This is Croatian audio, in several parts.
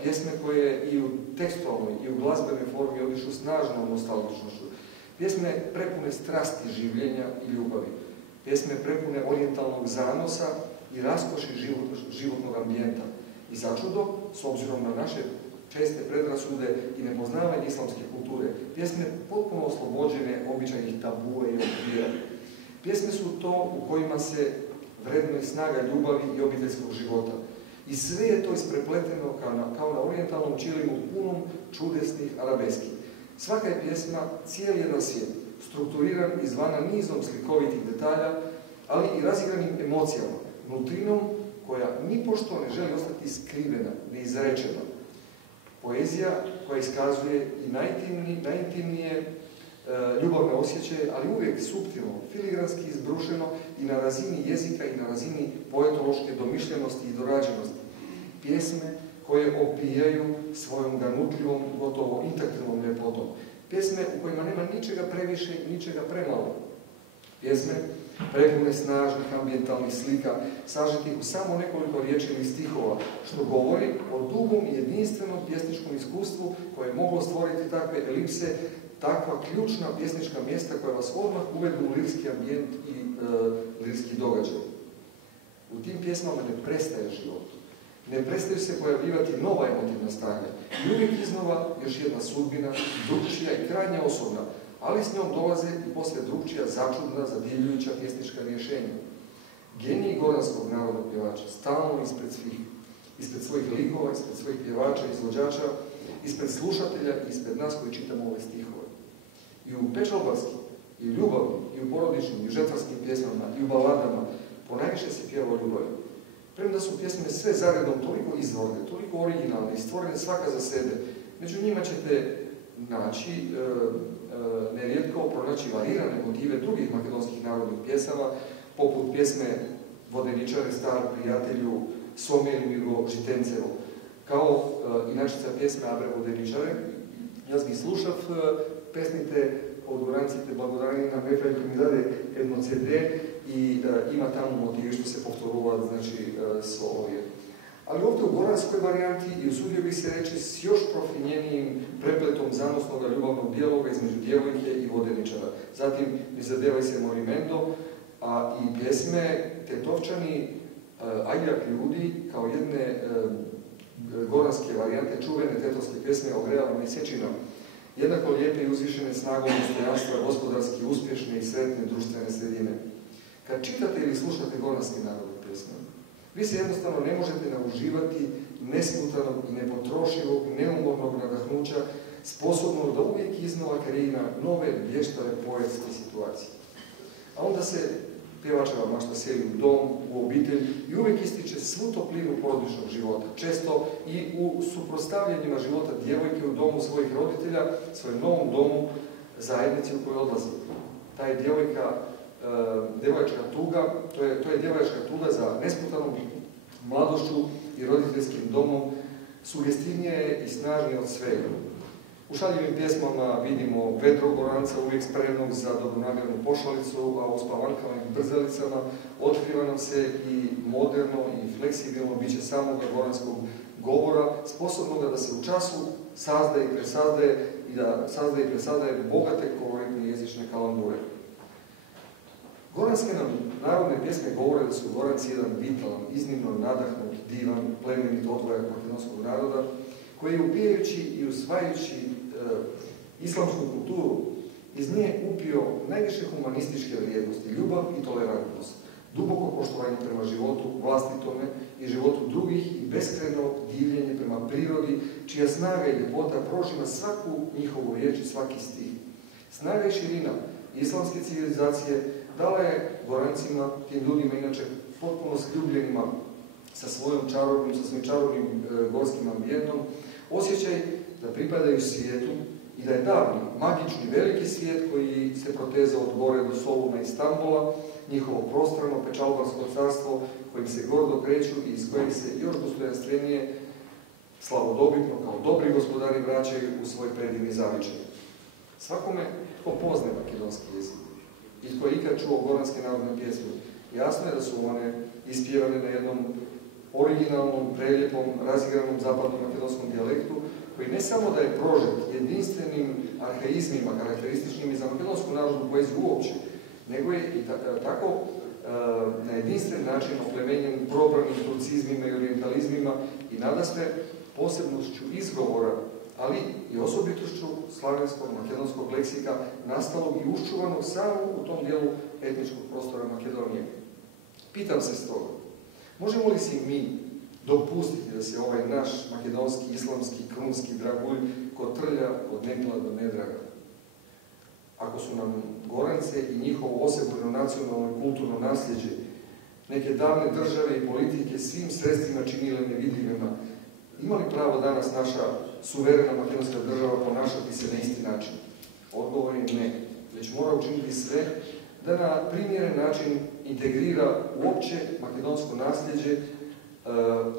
Pjesme koje i u tekstualnoj i u glazbenoj formi odišu snažnom nostalgičnošću. Pjesme prepune strasti življenja i ljubavi. Pjesme prepune orijentalnog zanosa i raskoši životnog ambijenta. I začudo, s obzirom na naše česte predrasude i nepoznavanje islamske kulture, pjesme potpuno oslobođene običajnih tabua i okvira. Pjesme su to u kojima se vrednuje snaga ljubavi i obiteljskog života. I sve je to isprepleteno kao na orijentalnom ćilimu punom čudesnih arabeski. Svaka je pjesma cijeli jedan svijet, strukturiran izvana nizom slikovitih detalja, ali i razigranim emocijama, nutrinom koja nipošto ne želi ostati skrivena, neizrečena. Poezija koja iskazuje i najintimnije ljubavne osjećaje, ali uvijek suptilno, filigranski izbrušeno i na razini jezika i na razini poetološke domišljenosti i dorađenosti. Pjesme koje opijaju svojom ganutljivom, gotovo intaktilnom ljepotom. Pjesme u kojima nema ničega previše i ničega premalo. Pjesme prepune snažnih ambijentalnih slika, sažetih u samo nekoliko riječi ili stihova, što govori o dugom i jedinstvenom pjesničkom iskustvu koje je moglo stvoriti takve elipse, takva ključna pjesnička mjesta koja vas odmah uvedu u lirski ambijent i lirski događaj. U tim pjesmama ne prestaje život. Ne prestaju se pojavljivati nova emotivna stanja. I uvijek iznova još jedna sudbina, drugčija i krajnja osobna, ali s njom dolaze i poslije drugčija, začudna, zadivljujuća pjesnička rješenja. Geniji goranskog narodnog pjevača, stalno ispred svojih likova, ispred svojih pjevača, izvođača, ispred slušatelja i ispred nas koji čitamo ove stihove. I u pečalbarskim, i u ljubavnim, i u porodičnim, i u žetvarskim pjesmama, i u baladama, ponajviše se pjeva o ljubavi. Premda su pjesme sve zaredom toliko izvorne, toliko originalne i stvorene svaka za sebe, među njima ćete naći, nerijetko pronaći varirane motive drugih makedonskih narodnih pjesama, poput pjesme Vodeničare, star prijatelju, Somjelimigo, Žitencevo. Kao inačica pjesme Abre Vodeničare, jaz gi slušav, pesnite od Gorancite blagodarni na Mefaj koji mi dade jedno CD i ima tamo motivi što se povtorува, znači, slovovje. Ali ovdje u goranskoj varijanti i usudio bih se reći s još profinjenijim prepletom zanosnog ljubavnog dijaloga između djevojke i vodeničara. Zatim Mi zadevaj se morimendo, a i pjesme Tetovčani, Ajljak ljudi, kao jedne goranske varijante čuvene tetovske pjesme o Grejalom mjesečinama. Jednako lijepe i uzvišene snagom dostojanstva, gospodarski uspješne i sretne društvene sredine. Kad čitate ili slušate goranske narodne pjesme, vi se jednostavno ne možete nauživati nesputanog i nepotrošivog, neumornog nadahnuća, sposobnog da uvijek iznova kreira nove, vještave, poetske situacije. A onda se pjevačeva mašta seli u dom, u obitelj i uvijek ističe svu toplinu porodičnog života. Često i u suprotstavljanjima života djevojke u domu svojih roditelja, svojem novom domu, zajednici u kojoj odlazi. Ta je djevojačka tuga, to je djevojačka tuga za nesputanom mladošću i roditeljskim domom, sugestivnija je i snažnija od svega. U šaljivim pjesmama vidimo vedrog goranca uvijek spremnog za dobronamjernu pošalicu, a u spavankama i brzelicama otkriva nam se i moderno i fleksibilno biće samog goranskog govora, sposobnog da se u času sazdaje i presazdaje i da sazdaje i presazdaje bogate koloritne jezične kalambure. Goranske nam narodne pjesme govore da su Goranci jedan vitalan, iznimno nadahnut, divan, plemenit odvojak makedonskog naroda, koji je upijajući i usvajajući islamsku kulturu iz nje upio najviše humanističke vrijednosti, ljubav i tolerantnost, duboko poštovanje prema životu vlastitome i životu drugih i beskrajno divljenje prema prirodi, čija snaga i ljepota prožima svaku njihovu riječ i svaki stih. Snaga i širina islamske civilizacije dala je Gorancima, tim ljudima inače potpuno sljubljenima sa svojim čarobnim gorskim ambijentom, osjećaj da pripadaju svijetu i da je davni, magični, veliki svijet koji se proteza od gore do Soluna i Stambula, njihovo prostrano pečalbarsko carstvo kojim se gordo kreću i iz kojeg se još dostojanstvenije, slavodobitno, kao dobri gospodari vraćaju u svoj predivni zavičaj. Svakome tko poznaje makedonski jezik i tko je ikad čuo goranske narodne pjesme, jasno je da su one ispjevane na jednom originalnom, prelijepom, razigranom zapadnom makedonskom dijalektu, koji ne samo da je prožet jedinstvenim arhaizmima, karakterističnim i za makedonsku narodnu poeziju uopće, nego je i tako na jedinstven način oplemenjen probranim turcizmima i orientalizmima i nadasve posebnošću izgovora, ali i osobitošću slavenskog makedonskog leksika, nastalog i uščuvanog samo u tom dijelu etničkog prostora Makedonije. Pitam se stoga, možemo li si mi dopustiti da se ovaj naš makedonski, islamski, krunski dragulj kotrlja od nemila do nedraga? Ako su nam Gorance i njihovo osebujno nacionalno i kulturno nasljeđe neke davne države i politike svim sredstvima činile nevidljivima, ima li pravo danas naša suverena makedonska država ponašati se na isti način? Odgovor je ne, već mora učiniti sve da na primjeren način integrira uopće makedonsko nasljeđe,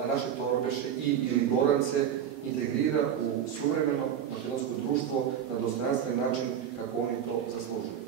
a naše Torbeše ili Gorance integrira u suvremeno makedonsko društvo na dostojanstven način kako oni to zaslužuju.